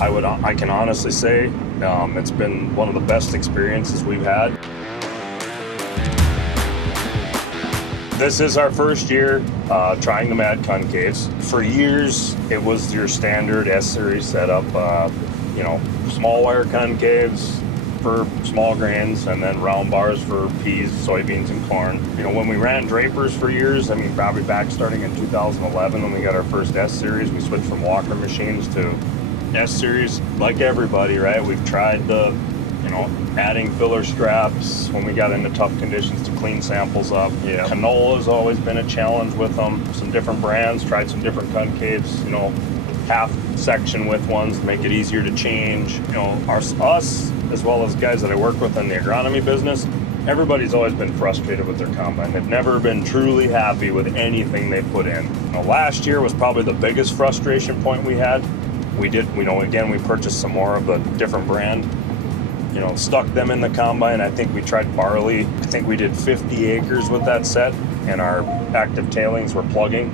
I can honestly say it's been one of the best experiences we've had. This is our first year trying the MAD Concaves. For years, it was your standard S-Series setup, small wire concaves for small grains, and then round bars for peas, soybeans, and corn. When we ran drapers for years, probably back starting in 2011 when we got our first S-Series, we switched from Walker machines to S-Series. Like everybody, right? We've tried the, adding filler straps when we got into tough conditions to clean samples up. Yeah. Canola has always been a challenge with them. Some different brands, tried some different concaves, half section width ones to make it easier to change. Us, as well as guys that I work with in the agronomy business, everybody's always been frustrated with their combine. They've never been truly happy with anything they put in. Last year was probably the biggest frustration point we had. We purchased some more of a different brand, stuck them in the combine. I think we tried barley. I think we did 50 acres with that set, and our active tailings were plugging,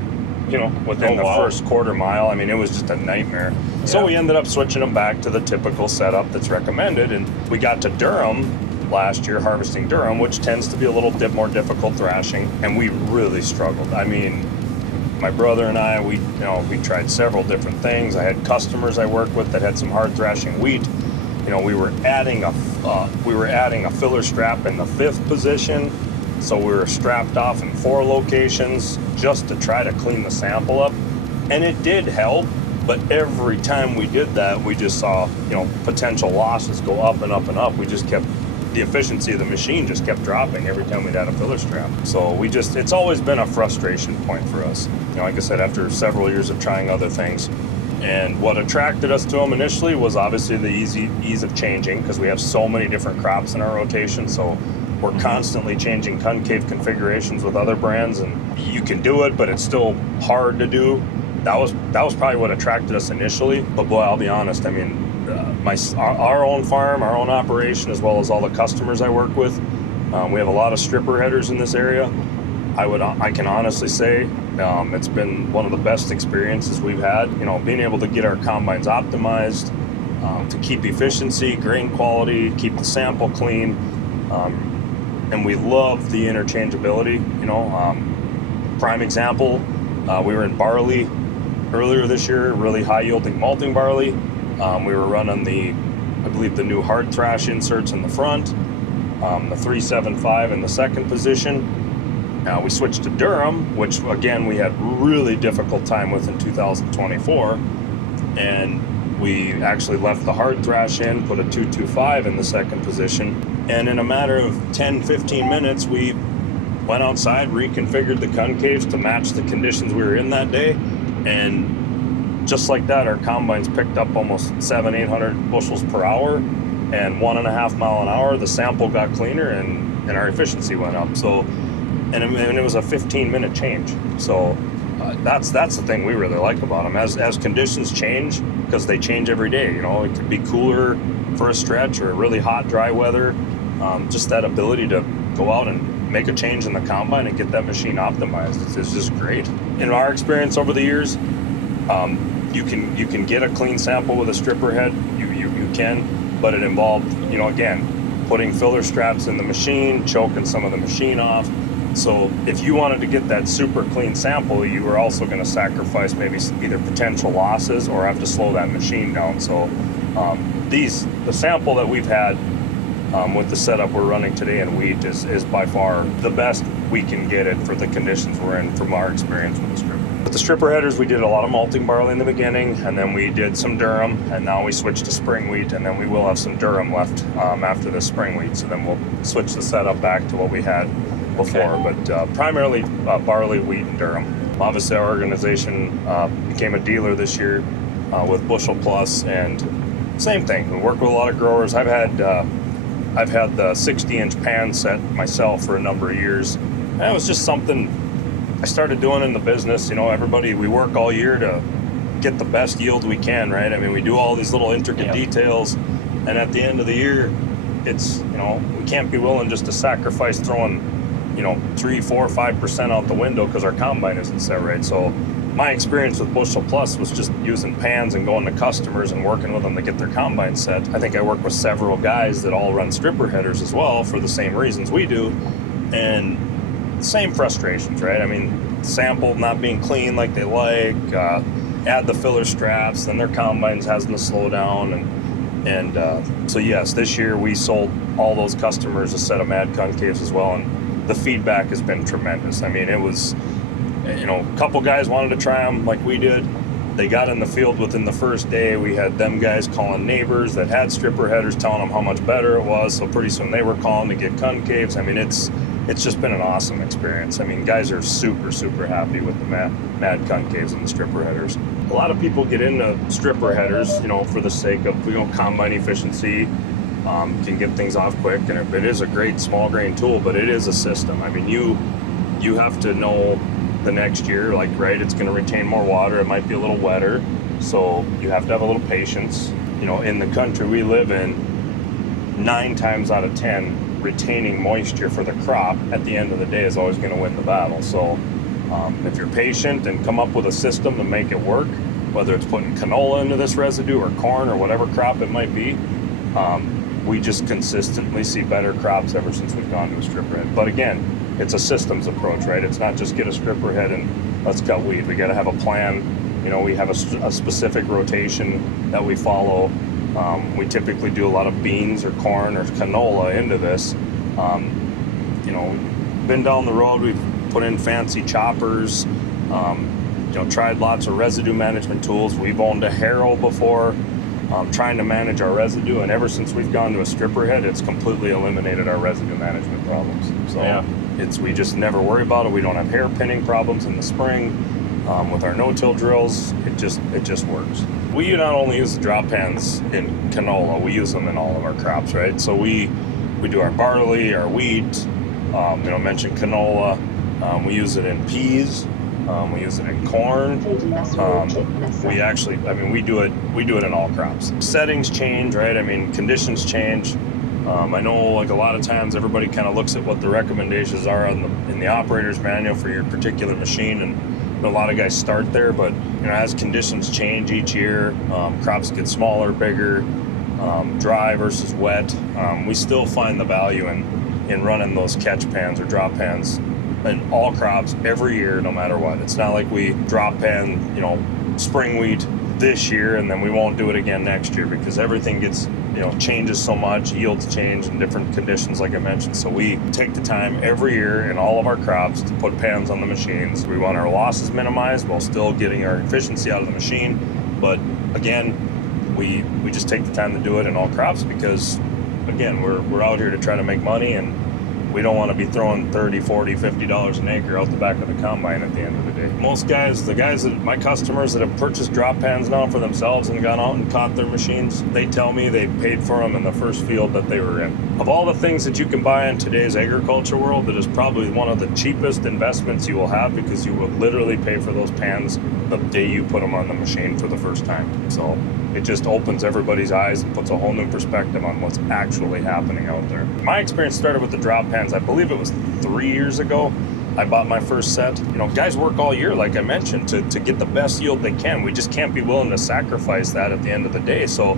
within the first quarter mile. It was just a nightmare. Yeah. So we ended up switching them back to the typical setup that's recommended, and we got to Durham last year, harvesting Durham, which tends to be a little bit more difficult thrashing, and we really struggled. My brother and I, we tried several different things. I had customers I worked with that had some hard thrashing wheat. We were adding a filler strap in the 5th position, so we were strapped off in 4 locations just to try to clean the sample up, and it did help. But every time we did that, we just saw potential losses go up and up and up. The efficiency of the machine just kept dropping every time we'd add a filler strap. So it's always been a frustration point for us. Like I said, after several years of trying other things. And what attracted us to them initially was obviously the ease of changing, because we have so many different crops in our rotation. So we're constantly changing concave configurations with other brands, and you can do it, but it's still hard to do. That was probably what attracted us initially. But boy, I'll be honest, our own farm, our own operation, as well as all the customers I work with, we have a lot of stripper headers in this area. I can honestly say it's been one of the best experiences we've had. Being able to get our combines optimized to keep efficiency, grain quality, keep the sample clean, and we love the interchangeability. Prime example, we were in barley earlier this year, really high yielding malting barley. We were running the new hard thrash inserts in the front, the 375 in the 2nd position. We switched to Durham, which again we had really difficult time with in 2024, and we actually left the hard thrash in, put a 225 in the 2nd position, and in a matter of 10-15 minutes we went outside, reconfigured the concaves to match the conditions we were in that day, and just like that, our combines picked up almost 700-800 bushels per hour, and 1.5 mile an hour. The sample got cleaner, and our efficiency went up. So, and it was a 15-minute change. So that's the thing we really like about them. As conditions change, because they change every day. It could be cooler for a stretch or really hot, dry weather. Just that ability to go out and make a change in the combine and get that machine optimized is just great. In our experience over the years, you can get a clean sample with a stripper head. You can, but it involved, again, putting filler straps in the machine, choking some of the machine off. So if you wanted to get that super clean sample, you were also going to sacrifice maybe either potential losses or have to slow that machine down. So the sample that we've had with the setup we're running today in wheat is by far the best we can get it for the conditions we're in from our experience with the stripper. With the stripper headers, we did a lot of malting barley in the beginning, and then we did some Durham, and now we switched to spring wheat, and then we will have some Durham left after the spring wheat. So then we'll switch the setup back to what we had before, but primarily barley, wheat, and Durham. Obviously, our organization became a dealer this year with Bushel Plus, and same thing. We work with a lot of growers. I've had the 60-inch pan set myself for a number of years, and it was just something I started doing in the business. We work all year to get the best yield we can, right? We do all these little intricate details, and at the end of the year, it's, we can't be willing just to sacrifice throwing 3, 4, 5% out the window because our combine isn't set right. So my experience with Bushel Plus was just using pans and going to customers and working with them to get their combine set. I think I work with several guys that all run stripper headers as well for the same reasons we do, and same frustrations, right? I mean, sample not being clean like they like, add the filler straps, then their combines hasn't to slow down, and so yes, this year we sold all those customers a set of MAD Concaves as well, and the feedback has been tremendous. I mean, it was, a couple guys wanted to try them like we did. They got in the field within the first day. We had them guys calling neighbors that had stripper headers, telling them how much better it was. So pretty soon they were calling to get concaves. I mean, it's just been an awesome experience. I mean, guys are super, super happy with the MAD Concaves and the stripper headers. A lot of people get into stripper headers, for the sake of, combine efficiency, can get things off quick. And it is a great small grain tool, but it is a system. I mean, you have to know the next year, right, it's going to retain more water. It might be a little wetter. So you have to have a little patience. In the country we live in, 9 times out of 10, retaining moisture for the crop at the end of the day is always going to win the battle. So if you're patient and come up with a system to make it work, whether it's putting canola into this residue or corn or whatever crop it might be, we just consistently see better crops ever since we've gone to a stripper head. But again, it's a systems approach, right? It's not just get a stripper head and let's cut weed. We got to have a plan. We have a specific rotation that we follow. We typically do a lot of beans or corn or canola into this. Been down the road, we've put in fancy choppers, tried lots of residue management tools. We've owned a harrow before, trying to manage our residue, and ever since we've gone to a stripper head, it's completely eliminated our residue management problems. So yeah. We just never worry about it. We don't have hair pinning problems in the spring. With our no-till drills, it just works. We not only use the drop pans in canola, we use them in all of our crops, right? So we do our barley, our wheat, mentioned canola. We use it in peas. We use it in corn. We do it in all crops. Settings change, right? I mean, conditions change. I know, a lot of times everybody kind of looks at what the recommendations are in the operator's manual for your particular machine, and a lot of guys start there. But as conditions change each year, crops get smaller, bigger, dry versus wet. We still find the value in running those catch pans or drop pans in all crops every year, no matter what. It's not like we drop pan, spring wheat this year and then we won't do it again next year, because everything gets changes so much, yields change in different conditions like I mentioned. So we take the time every year in all of our crops to put pans on the machines. We want our losses minimized while still getting our efficiency out of the machine. But again, we just take the time to do it in all crops because, again, we're out here to try to make money, and we don't want to be throwing $30, $40, $50 an acre out the back of the combine at the end of the day. Most guys, my customers that have purchased drop pans now for themselves and gone out and caught their machines, they tell me they paid for them in the first field that they were in. Of all the things that you can buy in today's agriculture world, that is probably one of the cheapest investments you will have, because you will literally pay for those pans the day you put them on the machine for the first time. So it just opens everybody's eyes and puts a whole new perspective on what's actually happening out there. My experience started with the drop pans. I believe it was 3 years ago. I bought my first set. Guys work all year, like I mentioned, to get the best yield they can. We just can't be willing to sacrifice that at the end of the day. So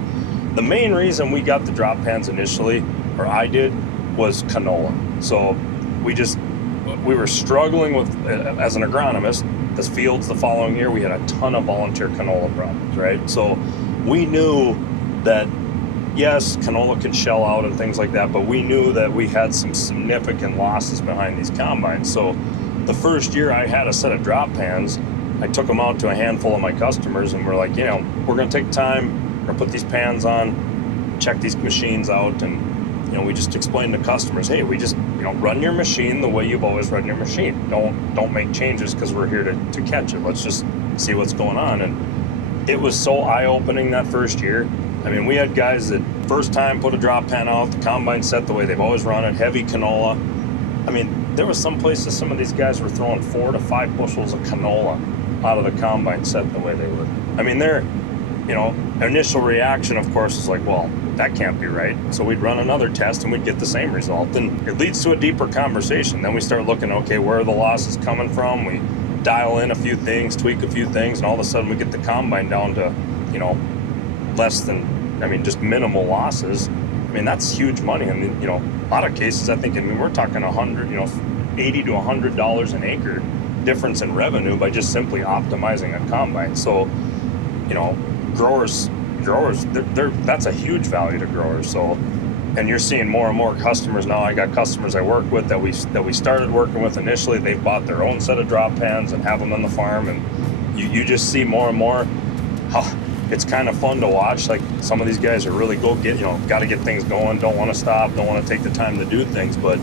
the main reason we got the drop pans initially, or I did, was canola. So we were struggling with, as an agronomist, the fields the following year, we had a ton of volunteer canola problems, right? So we knew that, yes, canola can shell out and things like that, but we knew that we had some significant losses behind these combines. So the first year I had a set of drop pans, I took them out to a handful of my customers, and we're like, we're going to take time, we're going to put these pans on, check these machines out, and we just explained to customers, hey, we just run your machine the way you've always run your machine. Don't make changes because we're here to catch it. Let's just see what's going on. And it was so eye-opening that first year. I mean, we had guys that first time put a drop pan out, the combine set the way they've always run it, heavy canola. I mean, there was some places some of these guys were throwing 4 to 5 bushels of canola out of the combine set the way they were. I mean, their initial reaction, of course, is like, well, that can't be right. So we'd run another test and we'd get the same result. And it leads to a deeper conversation. Then we start looking, okay, where are the losses coming from? We dial in a few things, tweak a few things, and all of a sudden we get the combine down to, you know, less than, I mean, just minimal losses. I mean, that's huge money. I mean, you know, a lot of cases, I think, I mean, we're talking $100, you know, $80 to $100 an acre difference in revenue by just simply optimizing a combine. So, you know, growers, that's a huge value to growers. So, and you're seeing more and more customers now. I got customers I work with that we started working with initially. They've bought their own set of drop pans and have them on the farm, and you just see more and more how it's kind of fun to watch. Like, some of these guys are really got to get things going, don't want to stop, don't want to take the time to do things, but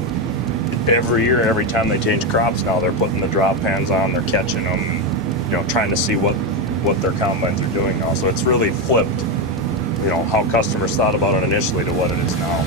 every year, every time they change crops now, they're putting the drop pans on, they're catching them, and, you know, trying to see what their combines are doing now. So it's really flipped, you know, how customers thought about it initially to what it is now.